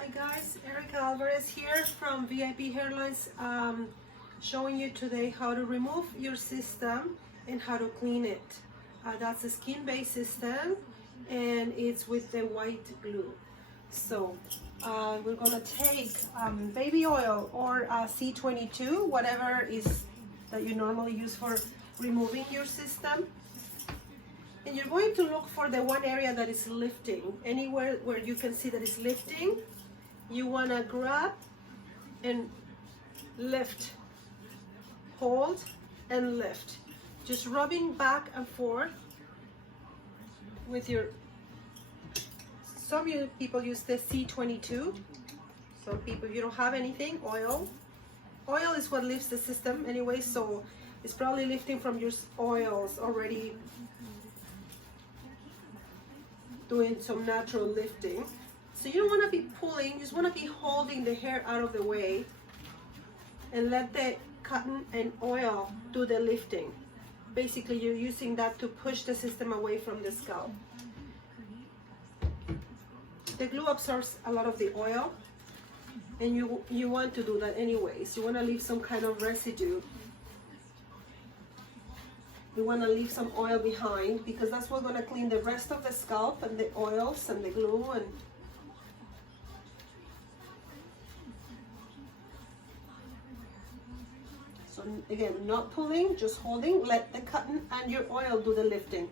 Hi guys, Erica Alvarez here from VIP Hairlines, showing you today how to remove your system and how to clean it. That's a skin-based system and it's with the white glue. So we're gonna take baby oil or C22, whatever is that you normally use for removing your system. And you're going to look for the one area that is lifting. Anywhere where you can see that it's lifting, you want to grab and lift, hold and lift, just rubbing back and forth with your, some people use the C22, some people, if you don't have anything, oil is what lifts the system anyway, so it's probably lifting from your oils already, doing some natural lifting. So you don't want to be pulling, you just want to be holding the hair out of the way and let the cotton and oil do the lifting. Basically you're using that to push the system away from the scalp. The glue absorbs a lot of the oil and you want to do that anyways. You want to leave some kind of residue. You want to leave some oil behind because that's what's going to clean the rest of the scalp and the oils and the glue. And so again, not pulling, just holding. Let the cotton and your oil do the lifting.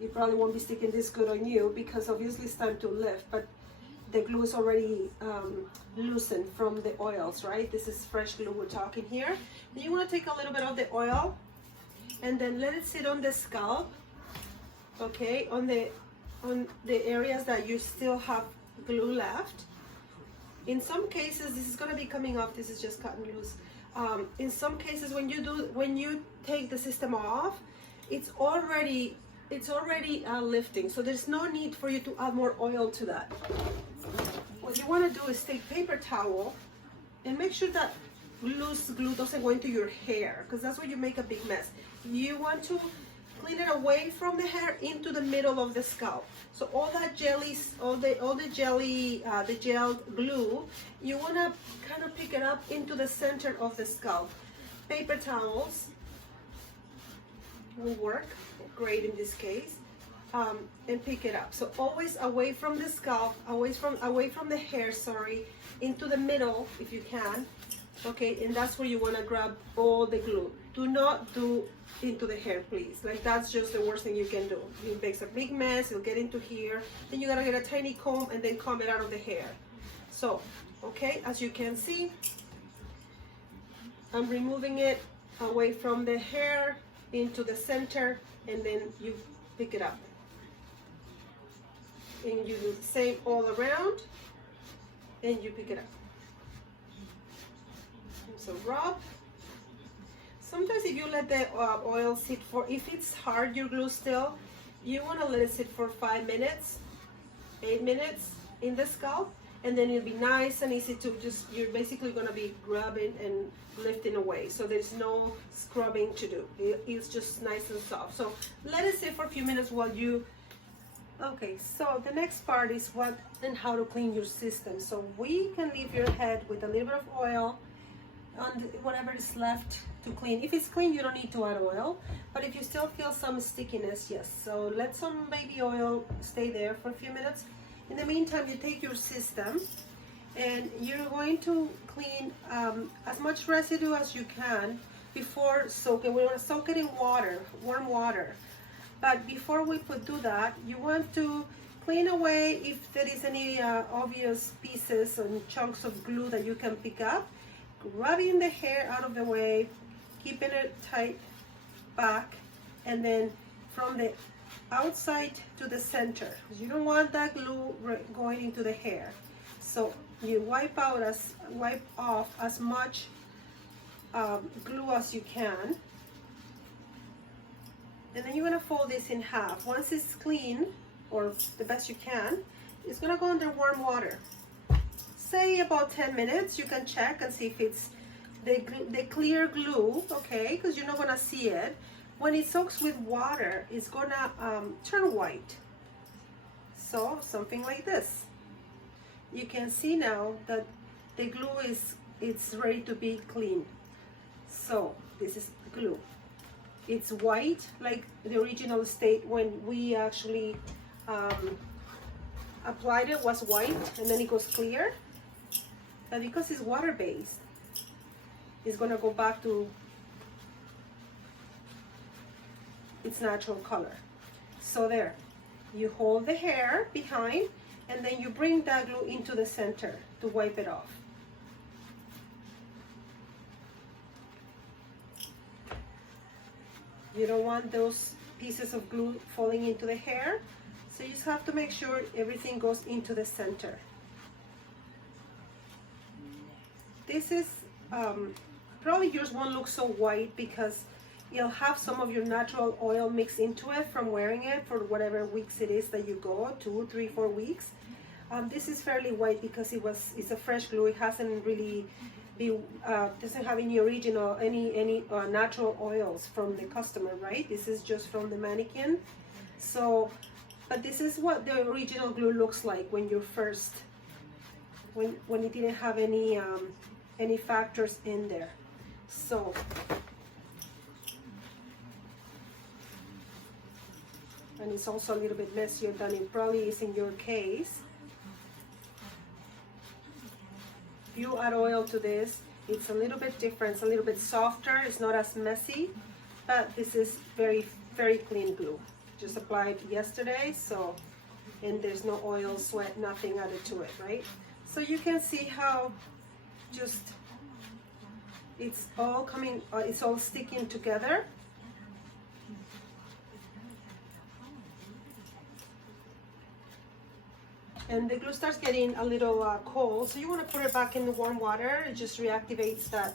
You probably won't be sticking this good on you because obviously it's time to lift, but the glue is already loosened from the oils, right? This is fresh glue we're talking here. And you want to take a little bit of the oil and then let it sit on the scalp, okay, on the areas that you still have glue left. In some cases, this is going to be coming off. This is just cotton loose. In some cases, when you take the system off, it's already lifting, so there's no need for you to add more oil to that. What you want to do is take paper towel and make sure that loose glue doesn't go into your hair, because that's where you make a big mess. You want to clean it away from the hair into the middle of the scalp. So all that jellies, the gel glue, you want to kind of pick it up into the center of the scalp. Paper towels will work great in this case, and pick it up. So always away from the scalp, away from the hair, sorry, into the middle if you can, okay, and that's where you want to grab all the glue. Do not do into the hair, please. Like, that's just the worst thing you can do. It makes a big mess, it'll get into here, then you gotta get a tiny comb and then comb it out of the hair. So, okay, as you can see, I'm removing it away from the hair into the center, and then you pick it up. And you do the same all around, and you pick it up. So rub. Sometimes if you let the oil sit for, if it's hard, your glue still, you want to let it sit for 5 minutes, 8 minutes in the scalp, and then it'll be nice and easy to just, you're basically going to be grabbing and lifting away. So there's no scrubbing to do. It's just nice and soft. So let it sit for a few minutes while you, okay, so the next part is what and how to clean your system. So we can leave your head with a little bit of oil on whatever is left to clean. If it's clean, you don't need to add oil, but if you still feel some stickiness, yes. So let some baby oil stay there for a few minutes. In the meantime, you take your system and you're going to clean as much residue as you can before soaking. We want to soak it in water, warm water. But before we do that, you want to clean away if there is any obvious pieces and chunks of glue that you can pick up. Rubbing the hair out of the way, keeping it tight back, and then from the outside to the center, because you don't want that glue going into the hair. So you wipe off as much glue as you can, and then you're gonna fold this in half. Once it's clean, or the best you can, it's gonna go under warm water. Say about 10 minutes. You can check and see if it's the clear glue, okay, because you're not gonna see it. When it soaks with water, it's gonna turn white. So something like this. you can see now that the glue it's ready to be clean. So this is glue. It's white like the original state when we actually applied it, was white, and then it goes clear. But because it's water-based, it's gonna go back to its natural color. So there, you hold the hair behind, and then you bring that glue into the center to wipe it off. You don't want those pieces of glue falling into the hair, so you just have to make sure everything goes into the center. This is, probably yours won't look so white because you'll have some of your natural oil mixed into it from wearing it for whatever weeks it is that you go, 2, 3, 4 weeks. This is fairly white because it's a fresh glue. It hasn't really doesn't have any original, any natural oils from the customer, right? This is just from the mannequin. So, but this is what the original glue looks like when you're first, when it didn't have any factors in there. So, and it's also a little bit messier than it probably is in your case. If you add oil to this, it's a little bit different. It's a little bit softer. It's not as messy, but this is very, very clean glue. Just applied yesterday, so, and there's no oil, sweat, nothing added to it, right? So you can see how just it's all coming, it's all sticking together. And the glue starts getting a little cold, so you want to put it back in the warm water. It just reactivates that.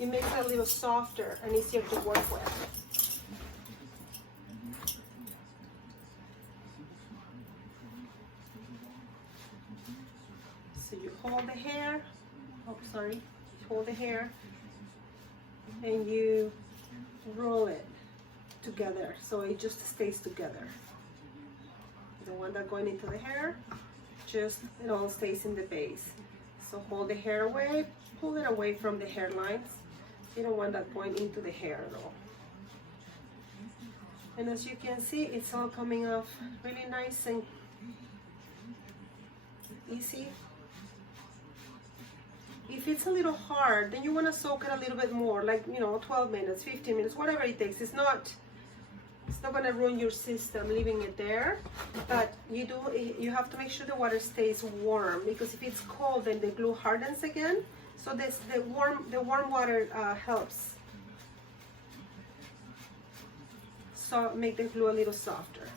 It makes it a little softer and easier to work with. So you hold the hair, hold the hair, and you roll it together so it just stays together. The one that going into the hair, just it all stays in the base. So hold the hair away, pull it away from the hairlines. You don't want that going into the hair at all. And as you can see, it's all coming off really nice and easy. If it's a little hard, then you want to soak it a little bit more, like 12 minutes, 15 minutes, whatever it takes. It's not going to ruin your system leaving it there, but you have to make sure the water stays warm, because if it's cold, then the glue hardens again. So the warm water helps. So make the glue a little softer.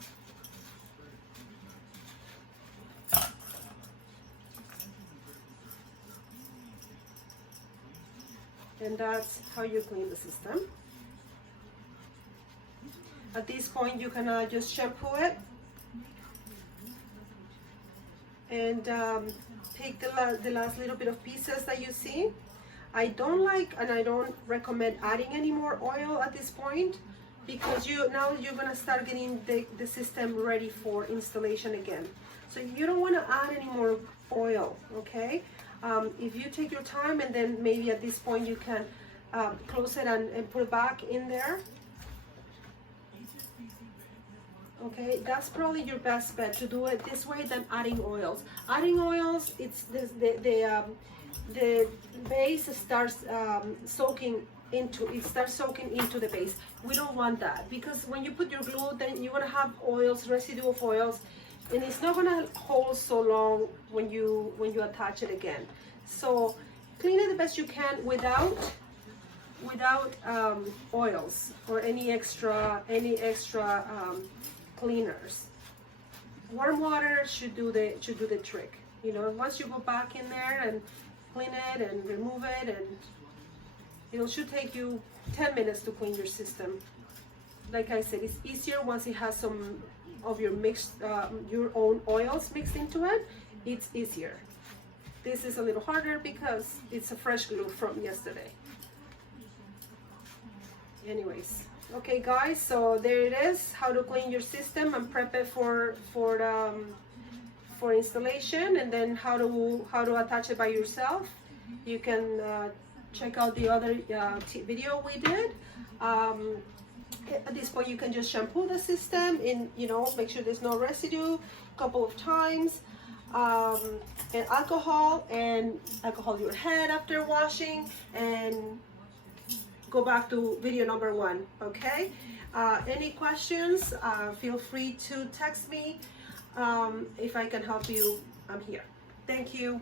And that's how you clean the system. At this point, you can just shampoo it and take the last little bit of pieces that you see. I don't like, and I don't recommend adding any more oil at this point, because now you're gonna start getting the system ready for installation again. So you don't want to add any more oil, okay? If you take your time, and then maybe at this point you can close it and put it back in there. Okay, that's probably your best bet, to do it this way than adding oils. Adding oils, it's the base starts soaking into the base. We don't want that, because when you put your glue, then you're gonna have oils, residue of oils, and it's not gonna hold so long when you attach it again. So clean it the best you can without oils or any extra cleaners. Warm water should do the trick. Once you go back in there and clean it and remove it, and it should take you 10 minutes to clean your system. Like I said, it's easier once it has some of your your own oils mixed into it. It's easier. This is a little harder because it's a fresh glue from yesterday. anyways, okay guys, so there it is, how to clean your system and prep it for installation, and then how to attach it by yourself. You can check out the other video we did. At this point you can just shampoo the system in, you know, make sure there's no residue a couple of times, and alcohol your head after washing, and go back to video number 1. Okay, any questions, feel free to text me. If I can help you, I'm here. Thank you.